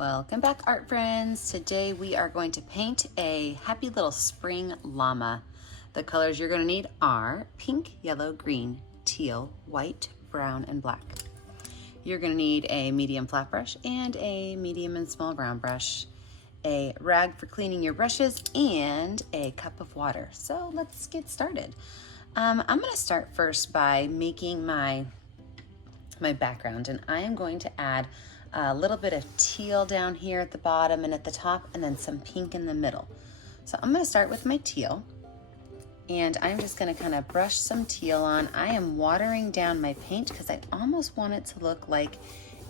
Welcome back, art friends. Today we are going to paint a happy little spring llama. The colors you're going to need are pink, yellow, green, teal, white, brown, and black. You're going to need a medium flat brush and a medium and small round brush, a rag for cleaning your brushes, and a cup of water. So let's get started. I'm going to start first by making my background, and I am going to add a little bit of teal down here at the bottom and at the top, and then some pink in the middle. So I'm going to start with my teal, and I'm just going to kind of brush some teal on. I am watering down my paint because I almost want it to look like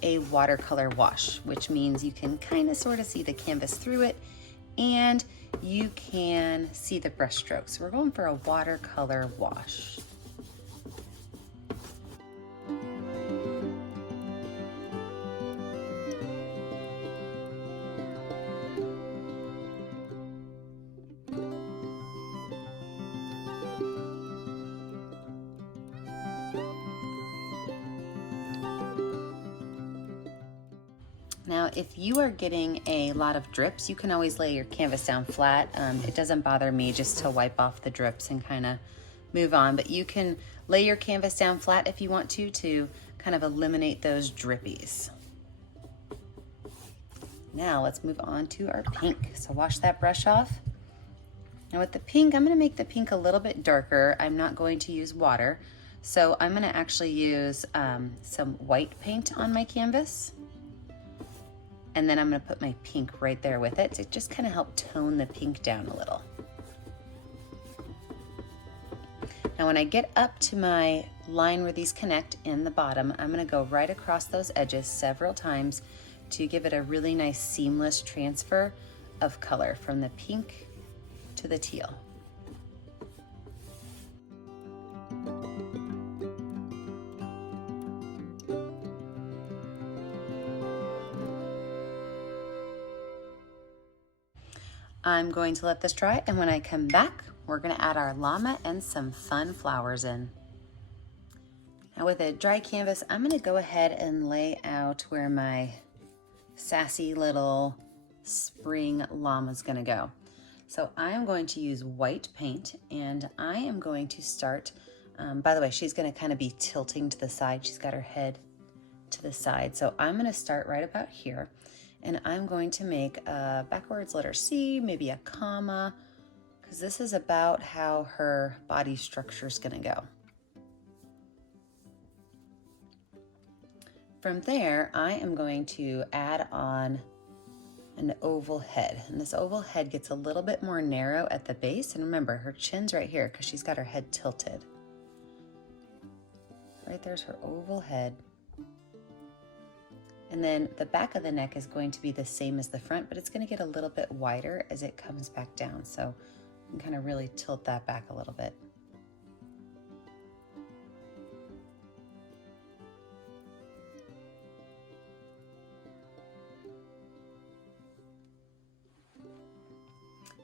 a watercolor wash, which means you can kind of sort of see the canvas through it and you can see the brush strokes. So we're going for a watercolor wash. Now, if you are getting a lot of drips, you can always lay your canvas down flat. It doesn't bother me just to wipe off the drips and kind of move on, but you can lay your canvas down flat if you want to kind of eliminate those drippies. Now let's move on to our pink. So wash that brush off. Now with the pink, I'm going to make the pink a little bit darker. I'm not going to use water. So I'm going to actually use some white paint on my canvas. And then I'm going to put my pink right there with it to just kind of help tone the pink down a little. Now when I get up to my line where these connect in the bottom, I'm going to go right across those edges several times to give it a really nice seamless transfer of color from the pink to the teal. I'm going to let this dry, and when I come back, we're going to add our llama and some fun flowers in. Now with a dry canvas, I'm going to go ahead and lay out where my sassy little spring llama is going to go. So I am going to use white paint, and I am going to start, by the way, she's going to kind of be tilting to the side. She's got her head to the side. So I'm going to start right about here. And I'm going to make a backwards letter C, maybe a comma, because this is about how her body structure is going to go. From there, I am going to add on an oval head. And this oval head gets a little bit more narrow at the base. And remember, her chin's right here because she's got her head tilted. Right there's her oval head. And then the back of the neck is going to be the same as the front, but it's going to get a little bit wider as it comes back down. So you can kind of really tilt that back a little bit.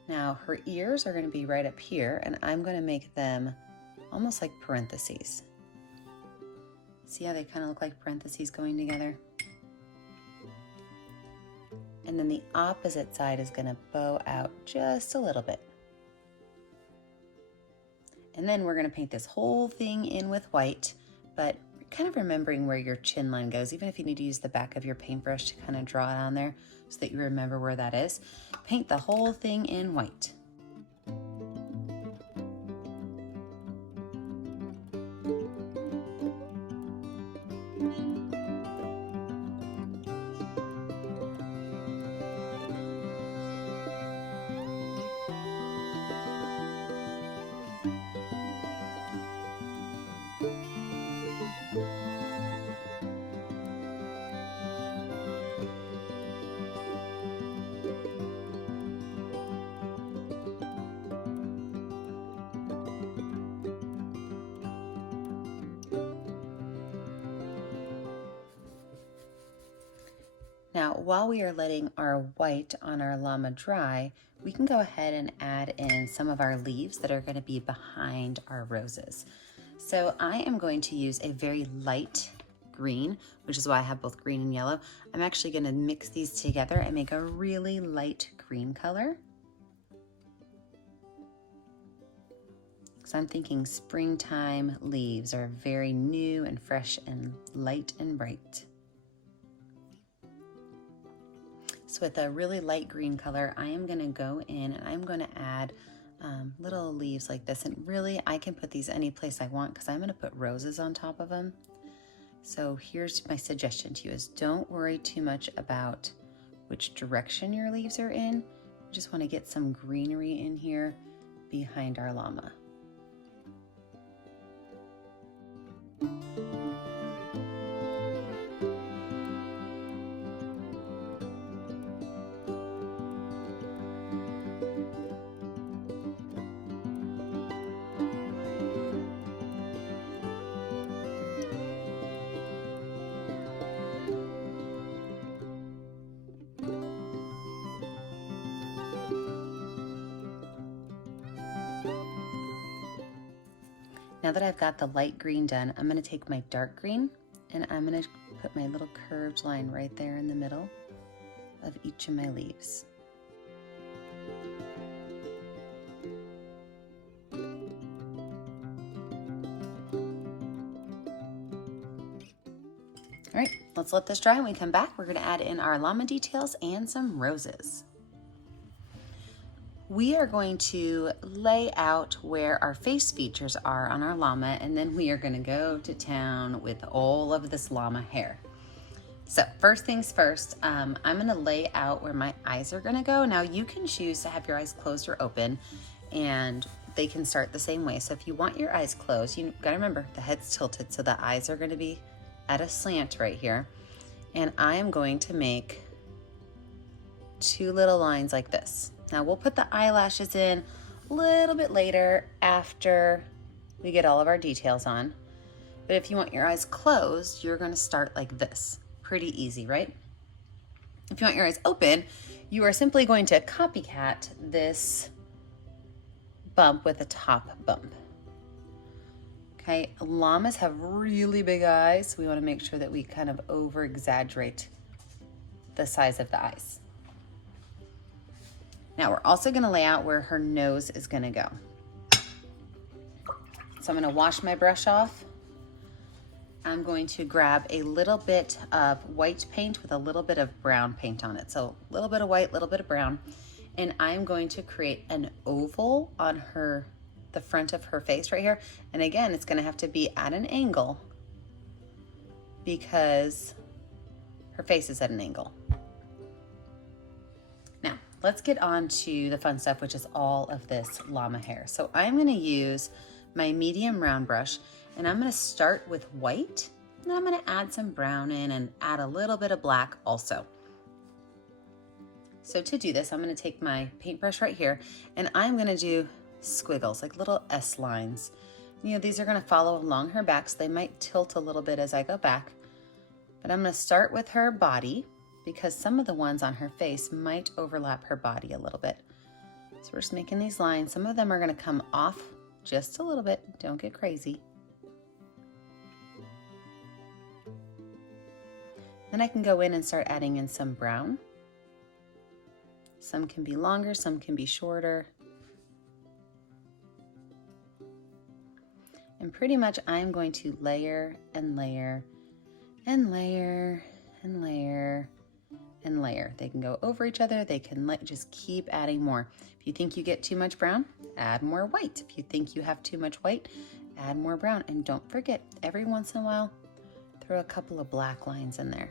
Now her ears are going to be right up here, and I'm going to make them almost like parentheses. See how they kind of look like parentheses going together? And then the opposite side is going to bow out just a little bit. And then we're going to paint this whole thing in with white, but kind of remembering where your chin line goes, even if you need to use the back of your paintbrush to kind of draw it on there so that you remember where that is. Paint the whole thing in white. Now, while we are letting our white on our llama dry, we can go ahead and add in some of our leaves that are going to be behind our roses. So I am going to use a very light green, which is why I have both green and yellow. I'm actually gonna mix these together and make a really light green color. So I'm thinking springtime leaves are very new and fresh and light and bright. So with a really light green color, I am gonna go in and I'm gonna add little leaves like this. And really, I can put these any place I want because I'm gonna put roses on top of them. So here's my suggestion to you is don't worry too much about which direction your leaves are in. You just wanna get some greenery in here behind our llama. Now that I've got the light green done, I'm gonna take my dark green and I'm gonna put my little curved line right there in the middle of each of my leaves. All right, let's let this dry. When we come back, we're gonna add in our llama details and some roses. We are going to lay out where our face features are on our llama, and then we are gonna go to town with all of this llama hair. So first things first, I'm gonna lay out where my eyes are gonna go. Now you can choose to have your eyes closed or open, and they can start the same way. So if you want your eyes closed, you gotta remember the head's tilted, so the eyes are gonna be at a slant right here. And I am going to make two little lines like this. Now we'll put the eyelashes in a little bit later after we get all of our details on. But if you want your eyes closed, you're gonna start like this. Pretty easy, right? If you want your eyes open, you are simply going to copycat this bump with a top bump. Okay, llamas have really big eyes. So we wanna make sure that we kind of over exaggerate the size of the eyes. Now we're also gonna lay out where her nose is gonna go. So I'm gonna wash my brush off. I'm going to grab a little bit of white paint with a little bit of brown paint on it. So a little bit of white, a little bit of brown. And I'm going to create an oval on the front of her face right here. And again, it's gonna have to be at an angle because her face is at an angle. Now, let's get on to the fun stuff, which is all of this llama hair. So I'm gonna use my medium round brush and I'm gonna start with white and then I'm gonna add some brown in and add a little bit of black also. So to do this, I'm gonna take my paintbrush right here and I'm gonna do squiggles, like little S lines. You know, these are gonna follow along her back, so they might tilt a little bit as I go back. But I'm gonna start with her body because some of the ones on her face might overlap her body a little bit. So we're just making these lines. Some of them are gonna come off just a little bit. Don't get crazy. Then I can go in and start adding in some brown. Some can be longer, some can be shorter. And pretty much I'm going to layer and layer and layer and layer and layer. They can go over each other. They can just keep adding more. If you think you get too much brown, add more white. If you think you have too much white, add more brown. And don't forget, every once in a while, throw a couple of black lines in there.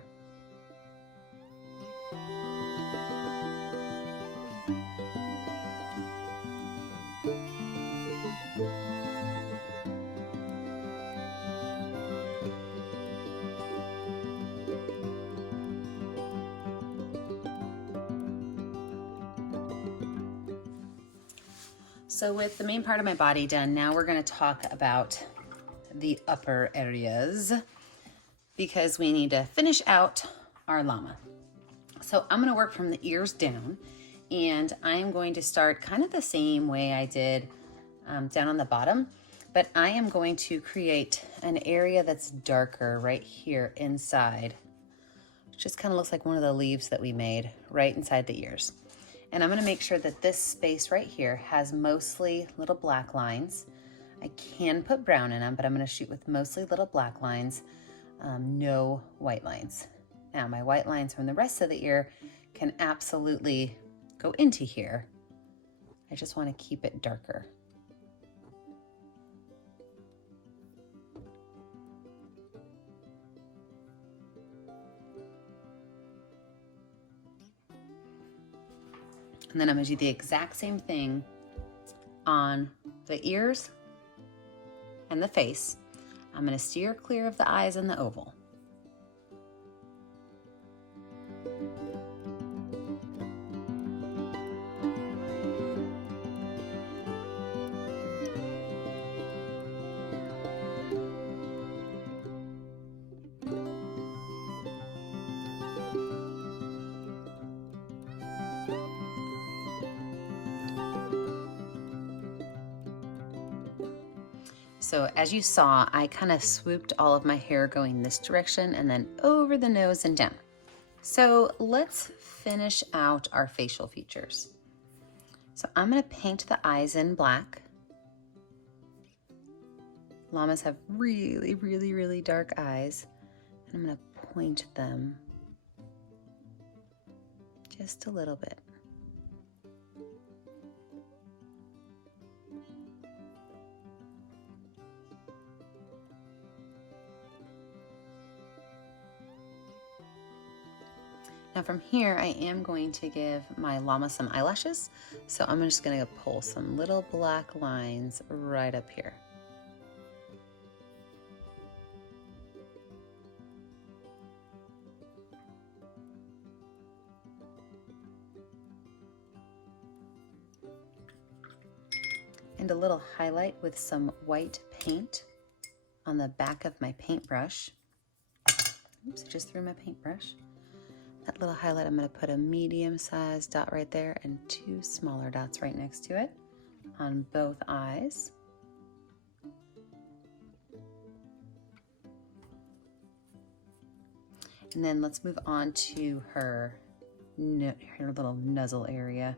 So with the main part of my body done, now we're gonna talk about the upper areas because we need to finish out our llama. So I'm gonna work from the ears down and I'm going to start kind of the same way I did down on the bottom, But I am going to create an area that's darker right here inside. It just kind of looks like one of the leaves that we made right inside the ears. And I'm going to make sure that this space right here has mostly little black lines. I can put brown in them, but I'm going to shoot with mostly little black lines, no white lines. Now my white lines from the rest of the ear can absolutely go into here. I just want to keep it darker. And then I'm going to do the exact same thing on the ears and the face. I'm going to steer clear of the eyes and the oval. So as you saw, I kind of swooped all of my hair going this direction and then over the nose and down. So let's finish out our facial features. So I'm going to paint the eyes in black. Llamas have really, really, really dark eyes. And I'm going to point them just a little bit. Now from here, I am going to give my llama some eyelashes. So I'm just gonna pull some little black lines right up here. And a little highlight with some white paint on the back of my paintbrush. Oops, I just threw my paintbrush. That little highlight, I'm going to put a medium-sized dot right there and two smaller dots right next to it on both eyes. And then let's move on to her little nuzzle area.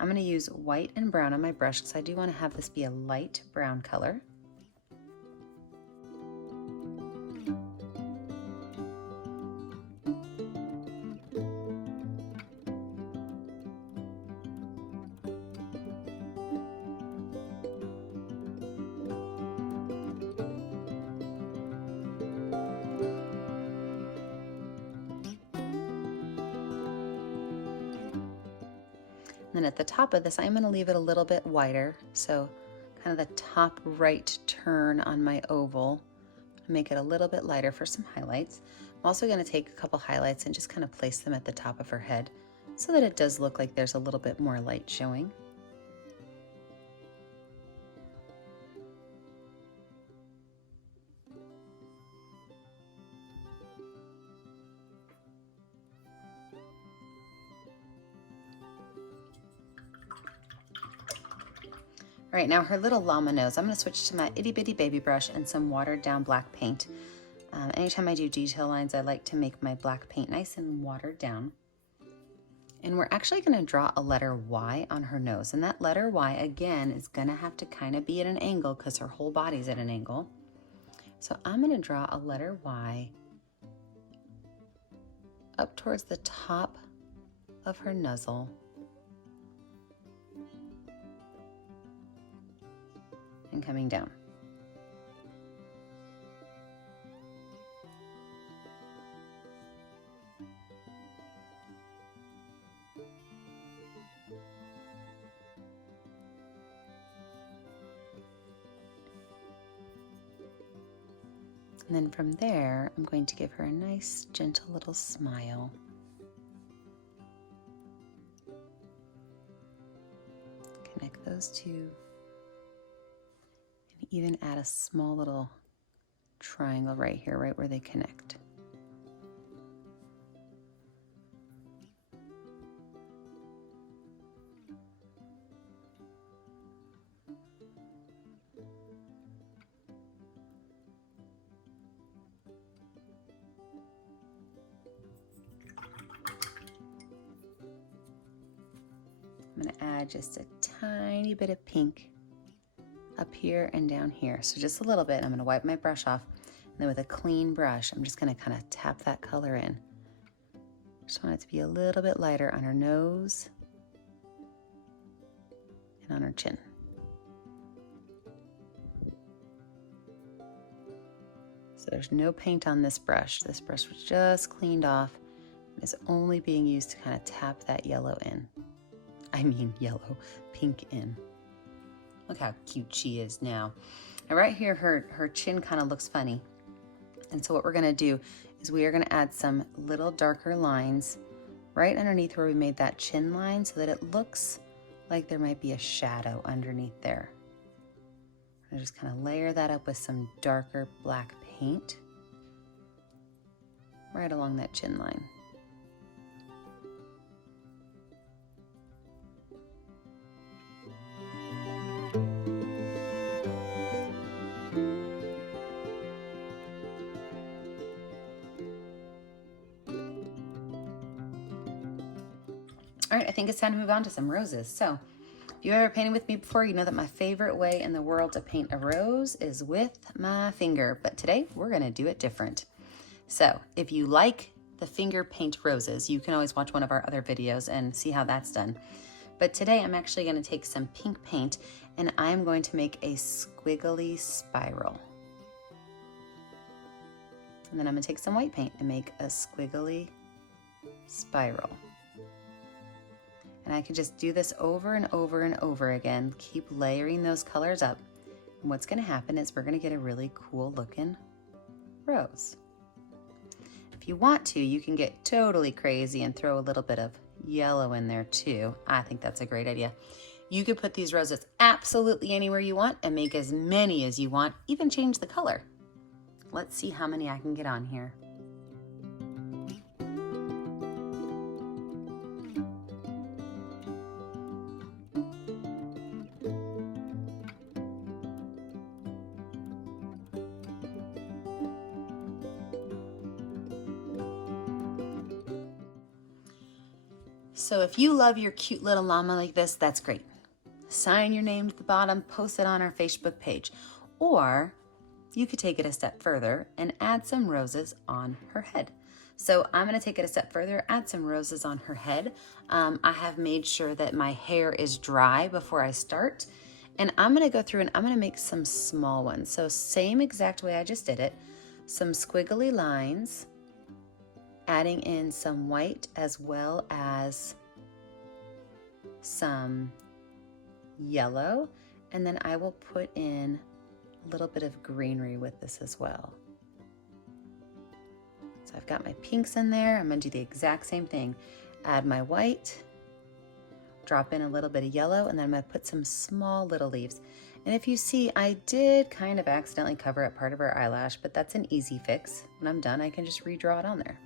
I'm going to use white and brown on my brush because I do want to have this be a light brown color. Then at the top of this, I'm going to leave it a little bit wider. So kind of the top right turn on my oval, make it a little bit lighter for some highlights. I'm also going to take a couple highlights and just kind of place them at the top of her head so that it does look like there's a little bit more light showing. All right, now her little llama nose, I'm going to switch to my itty bitty baby brush and some watered down black paint. Anytime I do detail lines, I like to make my black paint nice and watered down. And we're actually going to draw a letter Y on her nose. And that letter Y, again, is going to have to kind of be at an angle because her whole body's at an angle. So I'm going to draw a letter Y up towards the top of her nuzzle. And coming down. And then from there, I'm going to give her a nice, gentle little smile. Connect those two. Even add a small little triangle right here, right where they connect. add just a tiny bit of pink up here and down here. So just a little bit. I'm gonna wipe my brush off, and then with a clean brush, I'm just gonna kind of tap that color in. Just want it to be a little bit lighter on her nose and on her chin. So there's no paint on this brush. This brush was just cleaned off and is only being used to kind of tap that yellow in. I mean yellow, pink in. Look how cute she is now. And right here, her chin kind of looks funny. And so what we're gonna do is we are gonna add some little darker lines right underneath where we made that chin line so that it looks like there might be a shadow underneath there. I'm just kind of layer that up with some darker black paint right along that chin line. All right, I think it's time to move on to some roses. So if you've ever painted with me before, you know that my favorite way in the world to paint a rose is with my finger, but today we're gonna do it different. So if you like the finger paint roses, you can always watch one of our other videos and see how that's done. But today I'm actually gonna take some pink paint and I'm going to make a squiggly spiral. And then I'm gonna take some white paint and make a squiggly spiral. And I can just do this over and over and over again, keep layering those colors up. And what's gonna happen is we're gonna get a really cool looking rose. If you want to, you can get totally crazy and throw a little bit of yellow in there too. I think that's a great idea. You could put these roses absolutely anywhere you want and make as many as you want, even change the color. Let's see how many I can get on here. So if you love your cute little llama like this, that's great. Sign your name at the bottom, post it on our Facebook page. Or you could take it a step further and add some roses on her head. So I'm gonna take it a step further, add some roses on her head. I have made sure that my hair is dry before I start. And I'm gonna go through and I'm gonna make some small ones. So same exact way I just did it, some squiggly lines, adding in some white as well as some yellow, and then I will put in a little bit of greenery with this as well. So I've got my pinks in there. I'm gonna do the exact same thing. Add my white, drop in a little bit of yellow, and then I'm gonna put some small little leaves. And if you see, I did kind of accidentally cover up part of her eyelash, but that's an easy fix. When I'm done, I can just redraw it on there.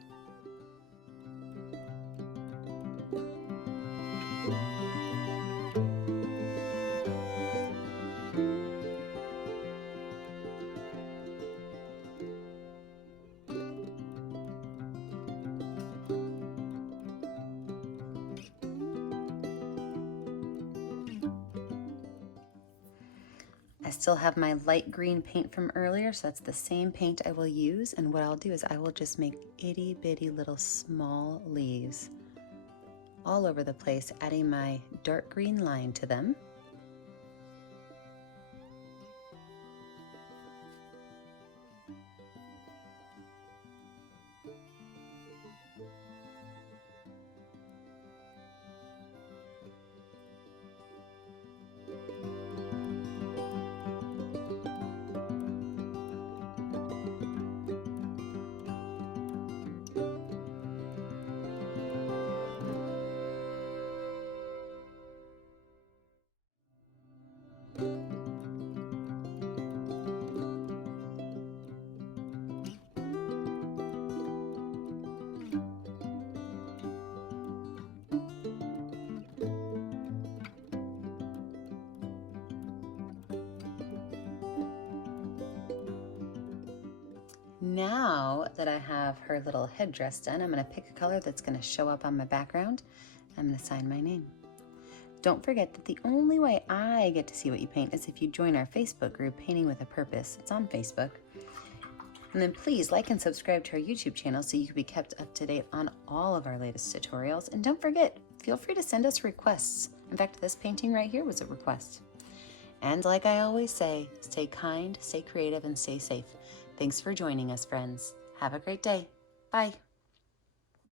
I still have my light green paint from earlier, so that's the same paint I will use. And what I'll do is I will just make itty bitty little small leaves all over the place, adding my dark green line to them. Now that I have her little headdress done, I'm gonna pick a color that's gonna show up on my background. I'm gonna sign my name. Don't forget that the only way I get to see what you paint is if you join our Facebook group, Painting with a Purpose. It's on Facebook. And then please like and subscribe to our YouTube channel so you can be kept up to date on all of our latest tutorials. And don't forget, feel free to send us requests. In fact, this painting right here was a request. And like I always say, stay kind, stay creative, and stay safe. Thanks for joining us, friends. Have a great day. Bye.